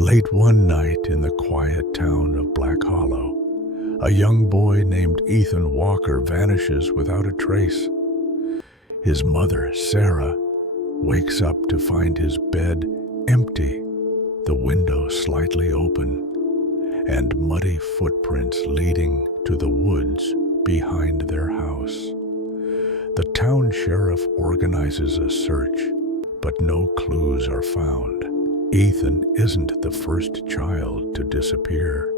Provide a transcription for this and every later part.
Late one night in the quiet town of Black Hollow, a young boy named Ethan Walker vanishes without a trace. His mother, Sarah, wakes up to find his bed empty, the window slightly open, and muddy footprints leading to the woods behind their house. The town sheriff organizes a search, but no clues are found. Ethan isn't the first child to disappear.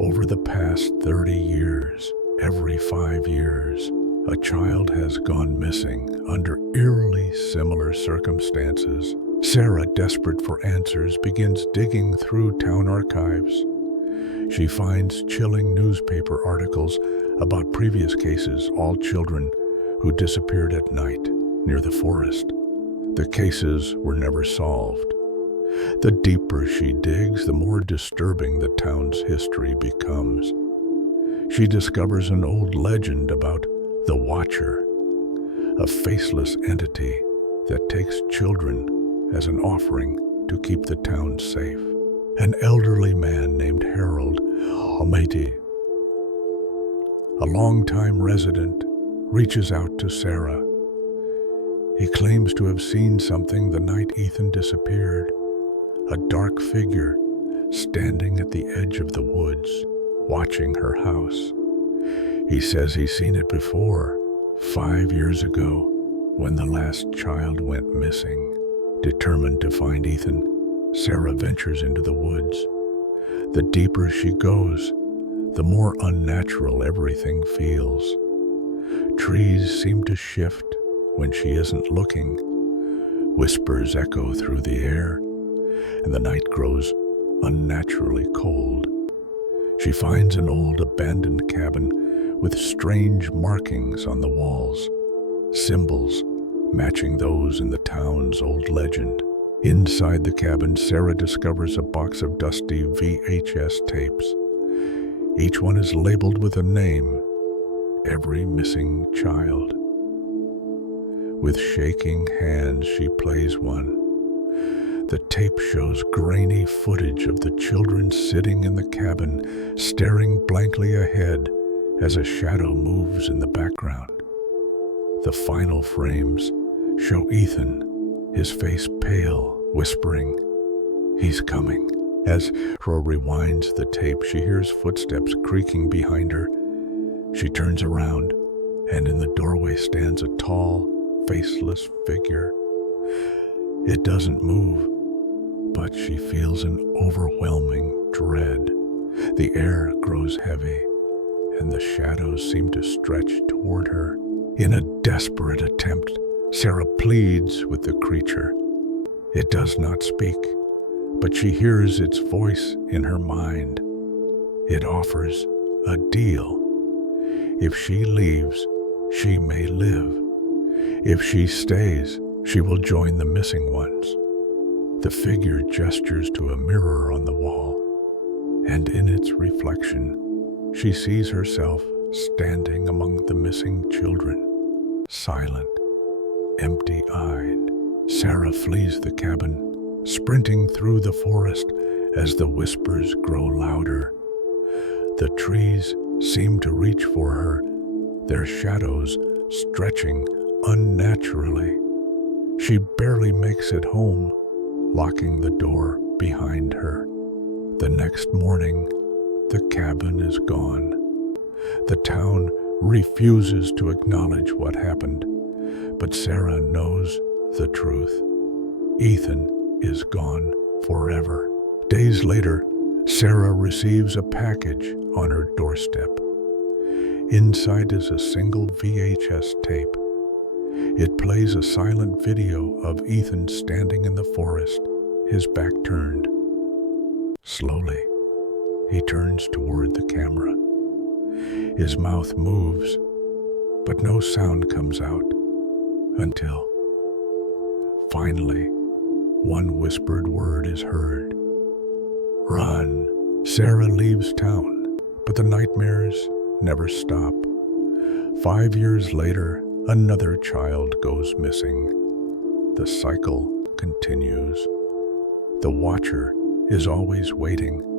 Over the past 30 years, every 5 years, a child has gone missing under eerily similar circumstances. Sarah, desperate for answers, begins digging through town archives. She finds chilling newspaper articles about previous cases, all children who disappeared at night near the forest. The cases were never solved. The deeper she digs, the more disturbing the town's history becomes. She discovers an old legend about the Watcher, a faceless entity that takes children as an offering to keep the town safe. An elderly man named Harold Almighty, a longtime resident, reaches out to Sarah. He claims to have seen something the night Ethan disappeared, a dark figure standing at the edge of the woods, watching her house. He says he's seen it before, 5 years ago, when the last child went missing. Determined to find Ethan, Sarah ventures into the woods. The deeper she goes, the more unnatural everything feels. Trees seem to shift when she isn't looking. Whispers echo through the air, and the night grows unnaturally cold. She finds an old abandoned cabin with strange markings on the walls, symbols matching those in the town's old legend. Inside the cabin, Sarah discovers a box of dusty VHS tapes. Each one is labeled with a name, every missing child. With shaking hands, she plays one. The tape shows grainy footage of the children sitting in the cabin, staring blankly ahead as a shadow moves in the background. The final frames show Ethan, his face pale, whispering, "He's coming." As Ro rewinds the tape, she hears footsteps creaking behind her. She turns around, and in the doorway stands a tall, faceless figure. It doesn't move, but she feels an overwhelming dread. The air grows heavy, and the shadows seem to stretch toward her. In a desperate attempt, Sarah pleads with the creature. It does not speak, but she hears its voice in her mind. It offers a deal. If she leaves, she may live. If she stays, she will join the missing ones. The figure gestures to a mirror on the wall, and in its reflection, she sees herself standing among the missing children, silent, empty-eyed. Sarah flees the cabin, sprinting through the forest as the whispers grow louder. The trees seem to reach for her, their shadows stretching unnaturally. She barely makes it home, locking the door behind her. The next morning, the cabin is gone. The town refuses to acknowledge what happened, but Sarah knows the truth. Ethan is gone forever. Days later, Sarah receives a package on her doorstep. Inside is a single VHS tape. It plays a silent video of Ethan standing in the forest, his back turned. Slowly, he turns toward the camera. His mouth moves, but no sound comes out until, finally, one whispered word is heard. "Run." Sarah leaves town, but the nightmares never stop. 5 years later, another child goes missing. The cycle continues. The Watcher is always waiting.